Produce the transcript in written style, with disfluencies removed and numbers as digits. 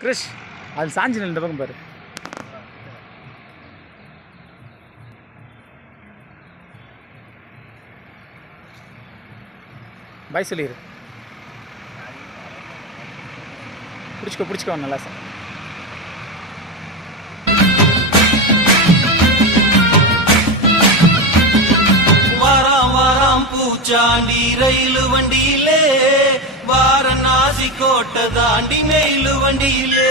கிறிஷ் அது சாஞ்சி இந்த பக்கம் பாரு. பாய் சொல்லிடு. பிடிச்சிக்கோ நல்லா சார். பூச்சாண்டி ரயிலு வண்டியிலே வாரணாசி கோட்டை தாண்டி மெயிலு வண்டியிலே